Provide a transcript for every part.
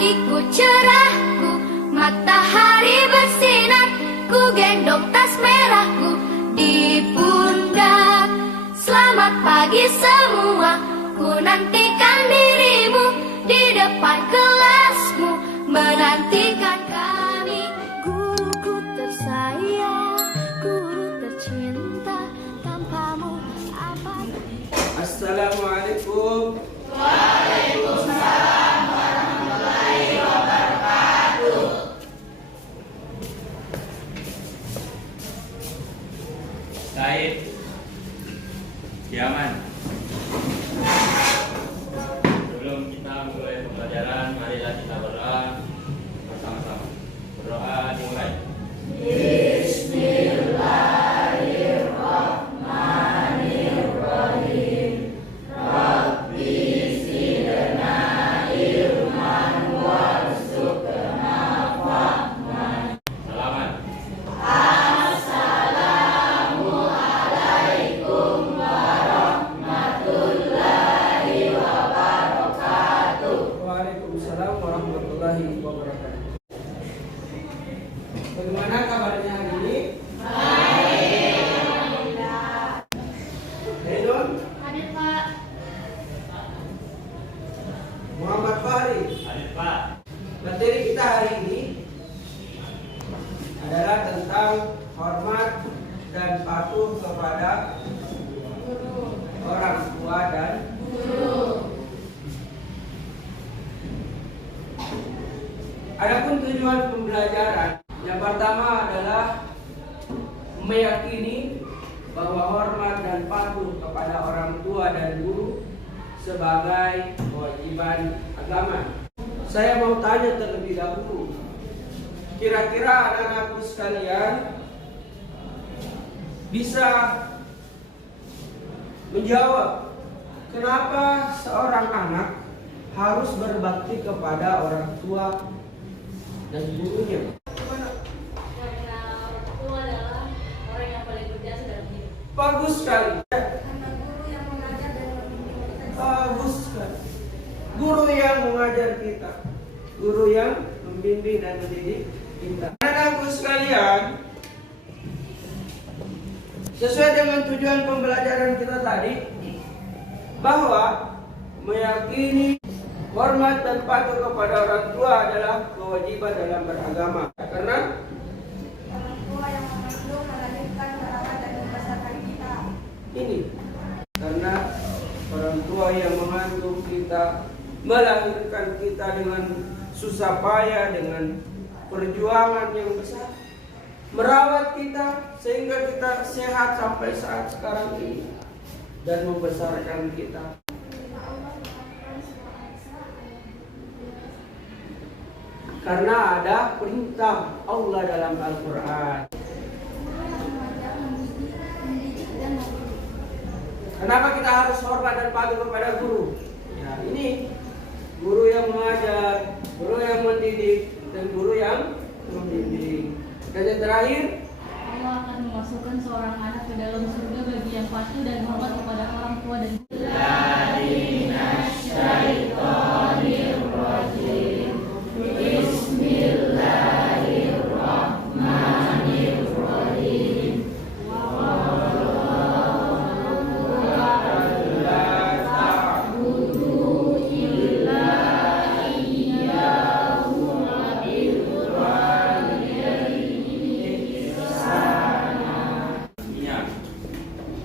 ikut cerahku, matahari bersinar, ku gendong tas merahku di pundak. Selamat pagi semua, ku nantikan dirimu di depan kelasmu, menantikan kami. Guruku tersayang, guru tercinta, tanpamu apa? Assalamualaikum. Waalaikumsalam warahmatullahi wabarakatuh. Said, Yaman. Sebelum kita mulai pembelajaran, marilah kita berdoa bersama-sama. Berdoa dimulai. Bismillahirrahmanirrahim. Rabbi zidna ilman warzuqna fahman. Salaman. Assalamualaikum warahmatullahi wabarakatuh. Waalaikumsalam warahmatullahi wabarakatuh. Bagaimana kabarnya hari ini? Hedon, Hadir Pak. Muhammad Fahri. Hadir Pak. Materi kita hari ini adalah tentang hormat dan patuh kepada orang tua dan adapun tujuan pembelajaran yang pertama adalah meyakini bahwa hormat dan patuh kepada orang tua dan guru sebagai kewajiban agama. Saya mau tanya terlebih dahulu, kira-kira anak-anakku sekalian bisa menjawab kenapa seorang anak harus berbakti kepada orang tua dan gurunya? Karena orang tua adalah orang yang paling berjasa dalam hidup. Bagus sekali. Karena guru yang mengajar dan membimbing kita. Bagus sekali. Guru yang mengajar kita, guru yang membimbing dan mendidik kita. Anak-anakku sekalian, sesuai dengan tujuan pembelajaran kita tadi, bahwa meyakini hormat dan patuh kepada orang tua adalah kewajiban dalam beragama. Karena Orang tua yang mengandung, melahirkan, merawat dan membesarkan kita. ini, karena orang tua yang mengandung kita, melahirkan kita dengan susah payah, dengan perjuangan yang besar, merawat kita sehingga kita sehat sampai saat sekarang ini, dan membesarkan kita. Karena ada perintah Allah dalam Al-Quran. Kenapa kita harus hormat dan patuh kepada guru? Ya, ini guru yang mengajar, guru yang mendidik, dan guru yang membimbing. Dan yang terakhir, Allah akan memasukkan seorang anak ke dalam surga bagi yang patuh dan hormat kepada orang tua dan Bismillahirrahmanirrahim.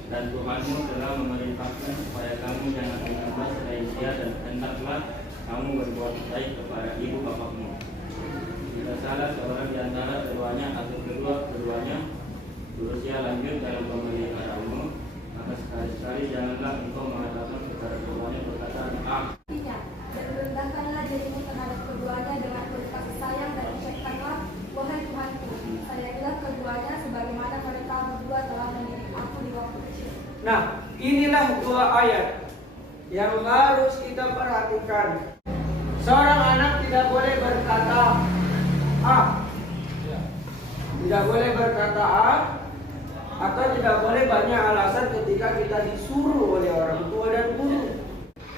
Dan Tuhanmu telah memerintahkan supaya kamu jangan menambah selaisia dan hendaklah kamu berbuat baik kepada ibu bapakmu. Jika salah seorang di antara keduanya atau keduanya berusia lanjut dalam pemeliharaanmu, maka sekali-sekali janganlah engkau mengatakan kepada keduanya perkataan Artinya, dan rendahkanlah dirimu terhadap keduanya dengan penuh kasih sayang dan ucapkanlah, wahai Tuhanku, sayangilah keduanya sebagaimana mereka berdua telah mendidik aku di waktu kecil. nah inilah dua ayat yang harus kita perhatikan. Seorang anak tidak boleh berkata A, tidak boleh berkata A, atau tidak boleh banyak alasan ketika kita disuruh oleh orang tua dan guru.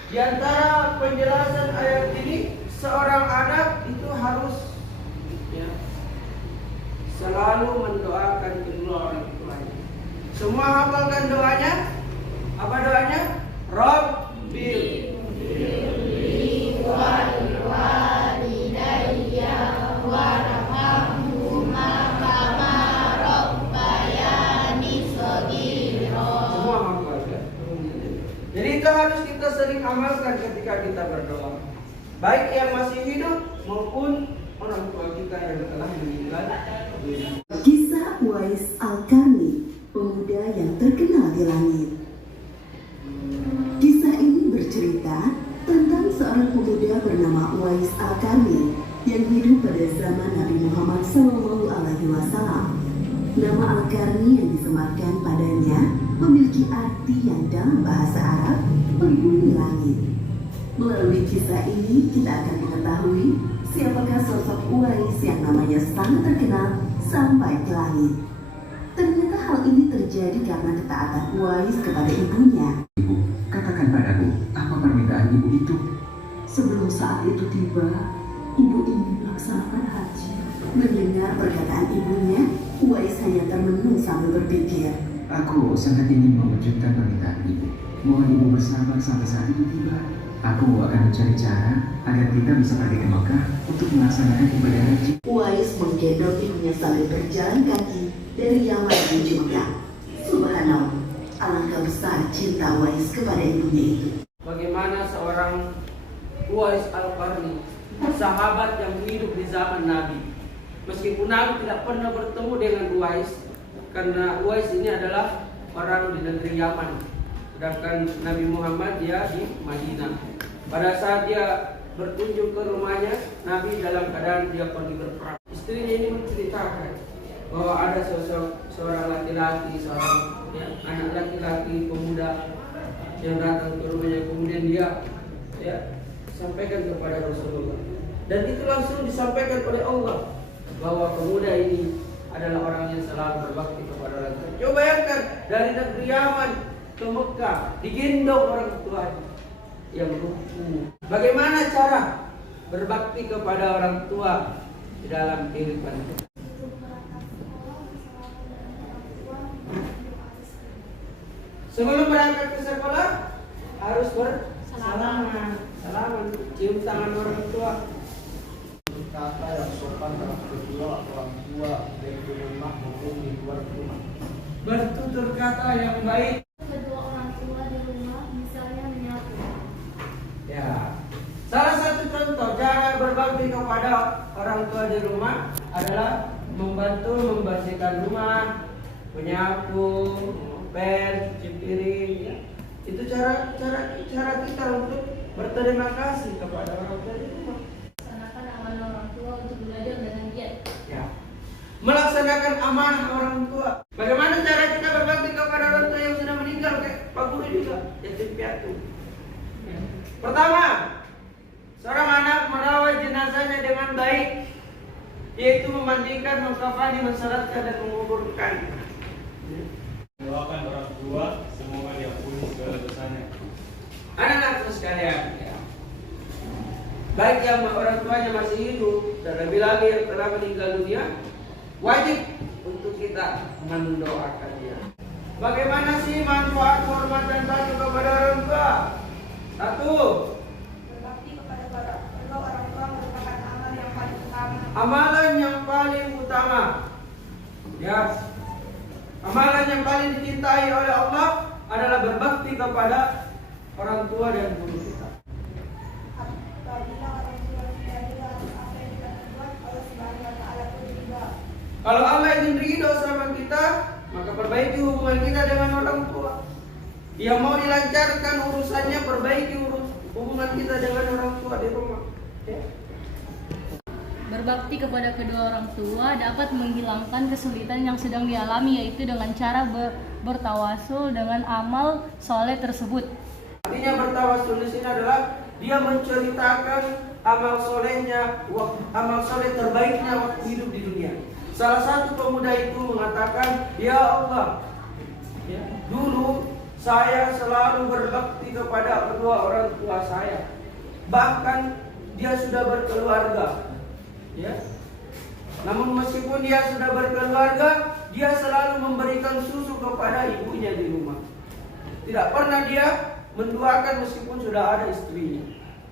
Di antara penjelasan ayat ini, seorang anak lanjutkan doanya. Apa doanya? Rabbil semua hafal ya. Jadi itu harus kita sering amalkan ketika kita berdoa. Baik yang masih hidup maupun orang tua kita yang telah meninggal dunia. Kisah Uwais Al-Qarni, pemuda yang terkenal di langit. Kisah ini bercerita tentang seorang pemuda bernama Uwais Al-Qarni yang hidup pada zaman Nabi Muhammad SAW. Nama Al-Qarni yang disematkan padanya memiliki arti yang dalam bahasa Arab penghuni langit. Melalui kisah ini kita akan mengetahui siapakah sosok Uwais yang namanya sangat terkenal sampai ke langit. Ternyata hal ini terjadi karena ketaatan Uwais kepada ibunya. Ibu, katakan padaku, apa permintaan ibu itu? Sebelum saat itu tiba, ibu ingin melaksanakan haji. Mendengar perkataan ibunya, Uwais hanya termenung sambil berpikir. Aku sangat ingin mewujudkan permintaan ibu. Mohon ibu bersabar sampai saat itu tiba. Aku akan mencari cara agar kita bisa pergi ke Mekah untuk melaksanakan ibadah haji. Uwais menggendong ibunya sambil berjalan kaki dari Yaman menuju Mekah. Subhanallah, alangkah besar cinta Uwais kepada ibunya itu. Bagaimana seorang Uwais Al-Qarni, sahabat yang hidup di zaman Nabi. Meskipun Nabi tidak pernah bertemu dengan Uwais, karena Uwais ini adalah orang di negeri Yaman, sedangkan Nabi Muhammad dia di Madinah. Pada saat dia berkunjung ke rumahnya, Nabi dalam keadaan dia pergi berperang. Istrinya ini menceritakan bahwa ada seorang laki-laki, seorang anak laki-laki pemuda yang datang ke rumahnya, kemudian dia sampaikan kepada Rasulullah, dan itu langsung disampaikan oleh Allah bahwa pemuda ini adalah orang yang selalu berbakti kepada orang tua. Coba bayangkan dari negeri Yaman ke Mekah digendong orang tua yang ruku. Bagaimana cara berbakti kepada orang tua di dalam kehidupan kita? Sebelum berangkat ke sekolah harus bersalaman, cium tangan orang tua. Kata yang sopan dalam kedua orang tua baik di rumah maupun di luar rumah. Bertutur kata yang baik. Kedua orang tua di rumah misalnya menyapu. Ya. Salah satu contoh cara berbakti kepada orang tua di rumah adalah membantu membersihkan rumah, menyapu, ngepel, cuci piring. Ya. Itu cara kita untuk berterima kasih kepada orang tua di rumah. Laksanakan amanah orang tua untuk belajar dengan giat. Ya. Melaksanakan amanah orang tua. Bagaimana cara kita berbakti kepada orang tua yang sudah meninggal? Kayak Pak Guru juga, yatim piatu. Ya. Pertama, seorang anak merawat jenazahnya dengan baik, yaitu memandikan, mengkafani, mensalatkan dan menguburkan. Doakan orang tua semoga diampuni segala dosanya. Anak-anak sekalian, ya. Baik yang orang tuanya masih hidup dan lebih lagi yang telah meninggal dunia, wajib untuk kita mendoakan dia. Bagaimana sih manfaat, hormat dan bakti kepada orang tua? Satu, Berbakti kepada kedua orang tua merupakan amal yang paling utama. amalan yang paling utama. Ya. Amalan yang paling dicintai oleh Allah adalah berbakti kepada orang tua dan guru kita. Apabila orang tua tidak ridha atas apa yang kita perbuat, Allah Subhanahu wa Ta'ala pun ridha. Kalau Allah ingin ridho sama kita, maka perbaiki hubungan kita dengan orang tua. Yang mau dilancarkan urusannya, perbaiki hubungan kita dengan orang tua di rumah. Ya. Berbakti kepada kedua orang tua dapat menghilangkan kesulitan yang sedang dialami, yaitu dengan cara bertawasul dengan amal soleh tersebut. Artinya bertawasul di sini adalah dia menceritakan amal solehnya, amal soleh terbaiknya waktu hidup di dunia. Salah satu pemuda itu mengatakan, ya Allah, ya, dulu saya selalu berbakti kepada kedua orang tua saya. Bahkan dia sudah berkeluarga. Ya. Namun meskipun dia sudah berkeluarga, dia selalu memberikan susu kepada ibunya di rumah. Tidak pernah dia menduakan meskipun sudah ada istrinya.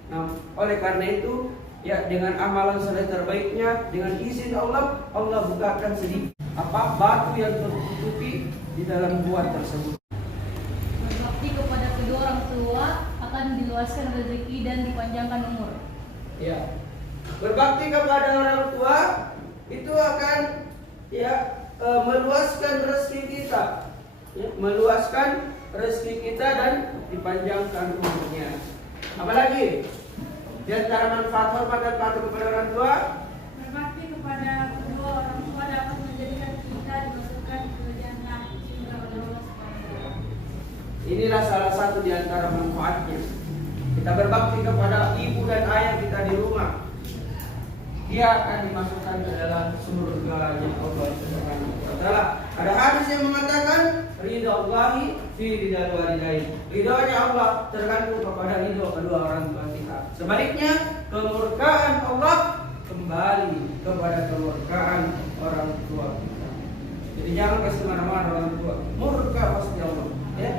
Nah, oleh karena itu, ya dengan amalan soleh terbaiknya, dengan izin Allah, Allah bukakan sedikit batu yang tertutupi di dalam gua tersebut. Berbakti kepada kedua orang tua akan diluaskan rezeki dan dipanjangkan umur. Ya, berbakti kepada orang tua itu akan meluaskan rezeki kita, ya, meluaskan rezeki kita dan dipanjangkan umurnya. Apalagi di antara manfaat hormat dan patuh kepada orang tua, Berbakti kepada kedua orang tua dapat menjadikan kita dimasukkan ke jannah hingga pada Allah SWT. inilah salah satu di antara manfaatnya. Kita berbakti kepada ibu dan ayah kita di rumah, dia akan dimasukkan ke dalam surga-Nya Allah Subhanahu wa taala. Ada hadis yang mengatakan ridha Allahi fi ridal walidain. Ridhonya Allah tergantung kepada ridho kedua orang tua kita. Sebaliknya, kemurkaan Allah kembali kepada kemurkaan orang tua kita. Jadi jangan kasih mana-mana orang tua. Murka pasti Allah, ya.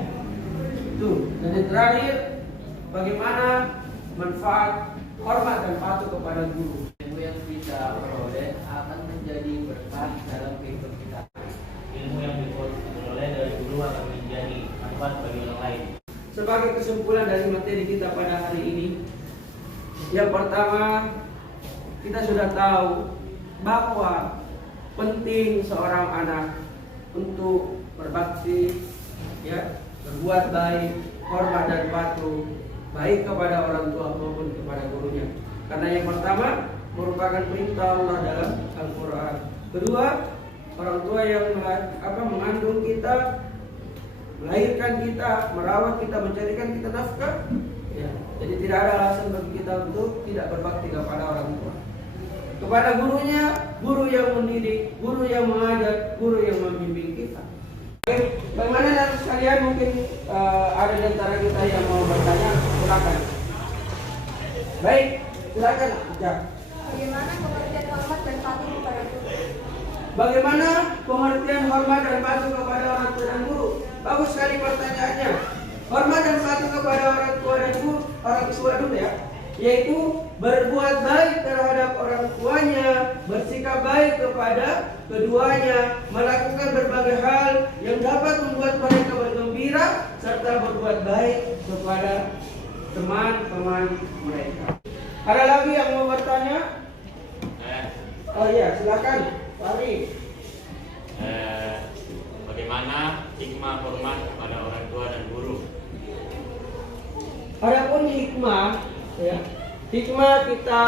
Tuh, dan yang terakhir, bagaimana manfaat hormat dan patuh kepada guru. Ilmu yang kita peroleh akan menjadi berkah dalam kehidupan kita. Ilmu yang diperoleh dari guru akan menjadi manfaat bagi orang lain. Sebagai kesimpulan dari materi kita pada hari ini, yang pertama, kita sudah tahu bahwa penting seorang anak untuk berbakti, ya, berbuat baik, hormat dan patuh, baik kepada orang tua maupun kepada gurunya. Karena yang pertama merupakan perintah Allah dalam Al-Quran. Kedua, orang tua yang mengandung kita, melahirkan kita, merawat kita, mencarikan kita nafkah, ya. Jadi tidak ada alasan bagi kita untuk tidak berbakti kepada orang tua. Kepada gurunya, guru yang mendidik, guru yang mengajar, guru yang membimbing kita. Oke, bagaimana dari sekalian, mungkin ada di antara kita yang mau bertanya, silakan. Baik, silakan. Ya. Bagaimana pengertian hormat dan patuh kepada guru? Bagaimana pengertian hormat dan patuh kepada orang tua dan guru? Bagus sekali pertanyaannya. Hormat dan patuh kepada orang tua dan guru, orang tua dulu ya, yaitu berbuat baik terhadap orang tuanya, bersikap baik kepada keduanya, melakukan berbagai hal yang dapat membuat mereka bergembira, serta berbuat baik kepada teman-teman mereka. Ada lagi yang mau bertanya? Oh iya, silakan, Pak Ari. Bagaimana hikmah hormat kepada orang tua dan guru? Adapun hikmah, ya, hikmah kita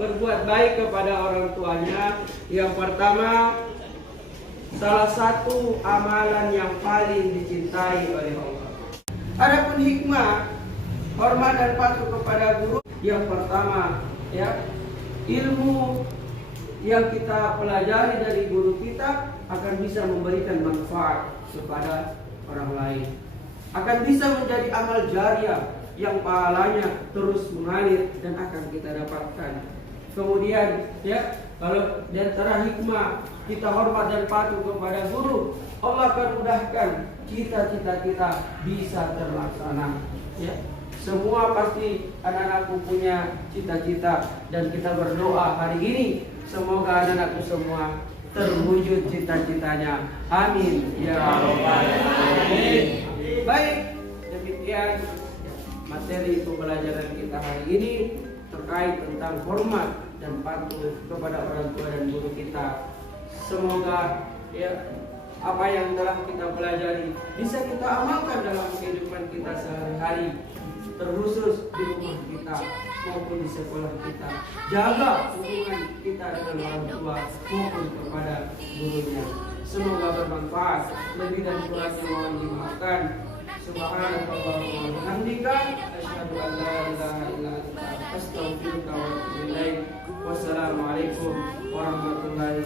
berbuat baik kepada orang tuanya, yang pertama, salah satu amalan yang paling dicintai oleh Allah. Adapun hikmah hormat dan patuh kepada guru, yang pertama, ya, ilmu yang kita pelajari dari guru kita akan bisa memberikan manfaat kepada orang lain, akan bisa menjadi amal jariah yang pahalanya terus mengalir dan akan kita dapatkan. Kemudian, ya, kalau di antara hikmah kita hormat dan patuh kepada guru, Allah akan mudahkan cita-cita kita bisa terlaksana, ya. Semua pasti anak-anakku punya cita-cita, dan kita berdoa hari ini semoga anak-anakku semua terwujud cita-citanya. Amin ya rabbal alamin. Baik, demikian materi pembelajaran kita hari ini terkait tentang hormat dan patuh kepada orang tua dan guru kita. Semoga, ya, apa yang telah kita pelajari bisa kita amalkan dalam kehidupan kita sehari-hari, terkhusus di rumah kita maupun di sekolah kita. Jaga hubungan kita dengan orang tua maupun kepada gurunya. Semoga bermanfaat. Lebih dan kurangnya mohon dimaafkan. Subhanallahumma wa bihamdika asyhadu an la ilaha illa anta astaghfiruka wa atubu ilaik. Wassalamualaikum warahmatullahi